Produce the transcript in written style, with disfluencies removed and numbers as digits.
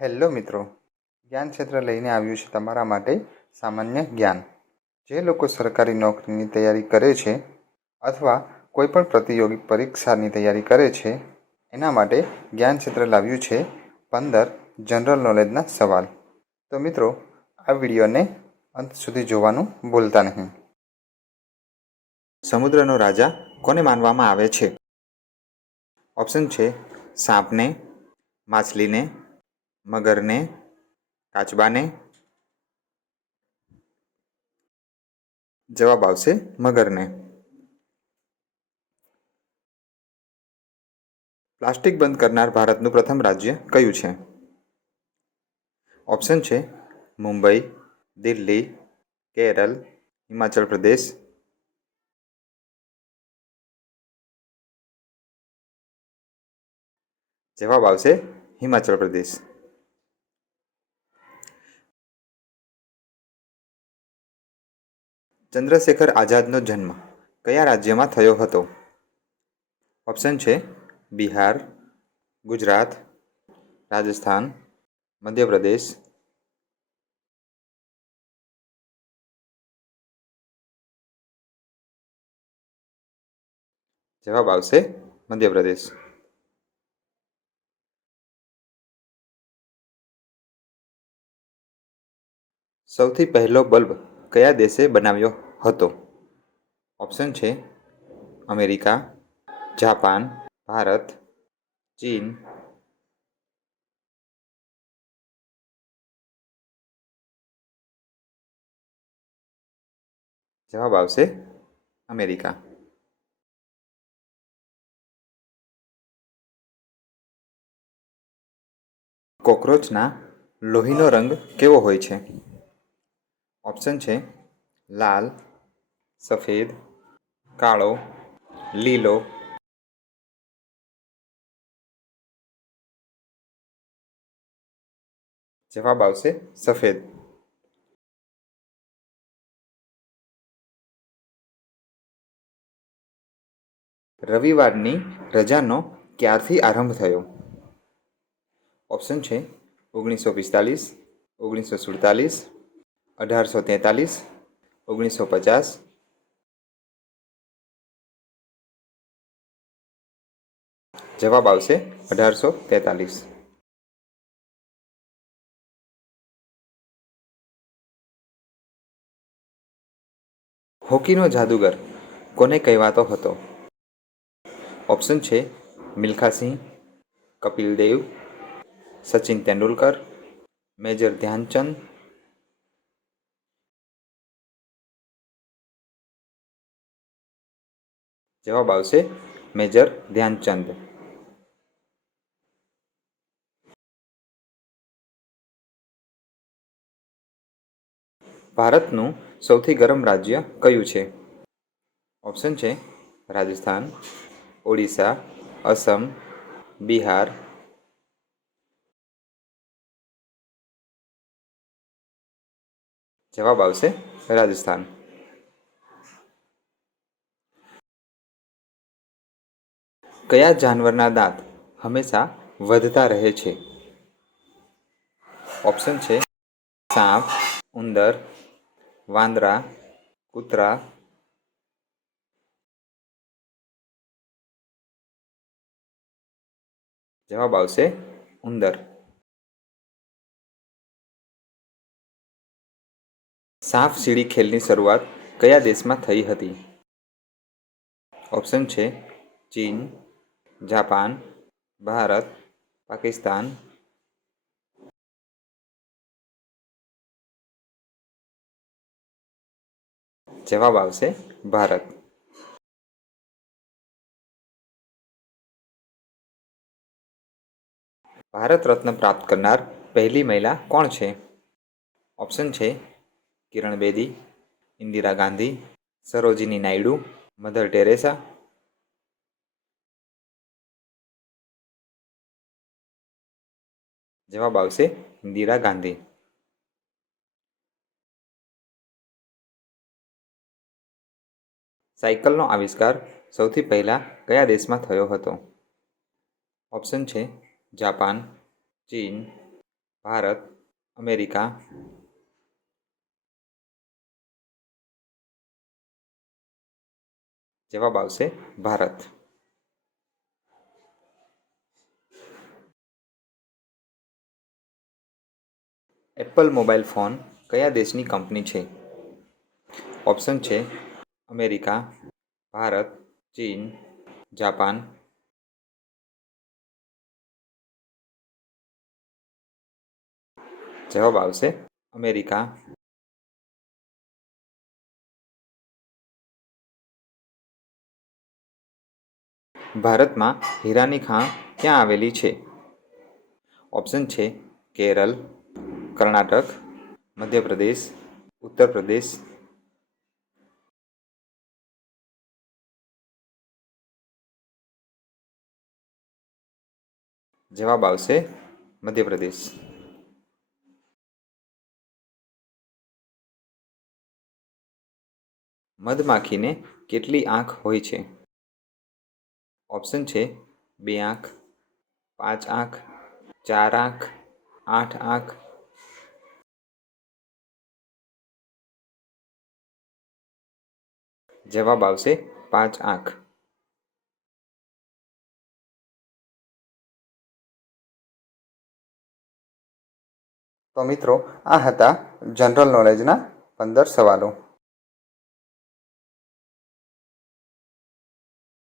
Hello મિત્રો, જ્ઞાન ક્ષેત્ર લઈને આવ્યું છે તમારા માટે સામાન્ય જ્ઞાન. જે લોકો સરકારી નોકરીની તૈયારી કરે છે અથવા કોઈપણ પ્રતિયોગિક પરીક્ષાની તૈયારી કરે છે એના માટે જ્ઞાન ક્ષેત્ર લાવ્યું છે 15 જનરલ નોલેજના સવાલ. તો મિત્રો, આ વિડીયોને અંત સુધી જોવાનું ભૂલતા નહીં. સમુદ્રનો રાજા કોને માનવામાં આવે છે? ઓપ્શન છે સાપને, માછલીને, મગરને, કાચબાને. જવાબ આવશે મગરને. પ્લાસ્ટિક બંધ કરનાર ભારતનું પ્રથમ રાજ્ય કયું છે? ઓપ્શન છે મુંબઈ, દિલ્હી, કેરળ, હિમાચલ પ્રદેશ. જવાબ આવશે હિમાચલ પ્રદેશ. ચંદ્રશેખર આઝાદનો જન્મ કયા રાજ્યમાં થયો હતો? ઓપ્શન છે બિહાર, ગુજરાત, રાજસ્થાન, મધ્યપ્રદેશ. જવાબ આવશે મધ્યપ્રદેશ. સૌથી પહેલો બલ્બ કયા દેશે બનાવ્યો હતો? ઓપ્શન છે અમેરિકા, જાપાન, ભારત, ચીન. જવાબ આવશે અમેરિકા. કોકરોચના લોહીનો રંગ કેવો હોય છે? ઓપ્શન છે લાલ, સફેદ, કાળો, લીલો. જવાબ આવશે સફેદ. રવિવારની રજાનો ક્યારથી આરંભ થયો? ઓપ્શન છે 1945, 1947, 1843, 1950. જવાબ આવશે 1843. હોકીનો જાદુગર કોને કહેવાતો હતો? ઓપ્શન છે મિલ્ખા સિંહ, કપિલ દેવ, સચિન તેંડુલકર, મેજર ધ્યાનચંદ. જવાબ આવશે મેજર ધ્યાનચંદ. ભારતનું સૌથી ગરમ રાજ્ય કયું છે? ઓપ્શન છે રાજસ્થાન, ઓડિશા, અસમ, બિહાર. જવાબ આવશે રાજસ્થાન. કયા જાનવરના દાંત હંમેશા વધતા રહે છે? ઓપ્શન છે સાપ, ઉંદર, વાંદરા, કૂતરા. જવાબ આવશે ઉંદર. સાપ સીડી ખેલની શરૂઆત કયા દેશમાં થઈ હતી? ઓપ્શન છે ચીન, જાપાન, ભારત, પાકિસ્તાન. જવાબ આવશે ભારત. ભારત રત્ન પ્રાપ્ત કરનાર પહેલી મહિલા કોણ છે? ઓપ્શન છે કિરણ બેદી, ઇન્દિરા ગાંધી, સરોજિની નાયડુ, મધર ટેરેસા. જવાબ આવશે ઇન્દિરા ગાંધી. સાયકલનો આવિષ્કાર સૌથી પહેલાં કયા દેશમાં થયો હતો? ઓપ્શન છે જાપાન, ચીન, ભારત, અમેરિકા, જવાબ આવશે ભારત. એપલ મોબાઈલ ફોન કયા દેશની કંપની છે? ઓપ્શન છે અમેરિકા, ભારત, ચીન, જાપાન. જવાબ આવશે અમેરિકા. ભારતમાં હીરાની ખાણ ક્યાં આવેલી છે? ઓપ્શન છે કેરળ, કર્ણાટક, મધ્યપ્રદેશ, ઉત્તર પ્રદેશ. જવાબ આવશે મધ્યપ્રદેશ. મધમાખીને કેટલી આંખ હોય છે? ઓપ્શન છે 2 આંખ, 5 આંખ, 4 આંખ, 8 આંખ. જવાબ આવશે 5 આંખ. તો મિત્રો, આ હતા જનરલ નોલેજના 15 સવાલો.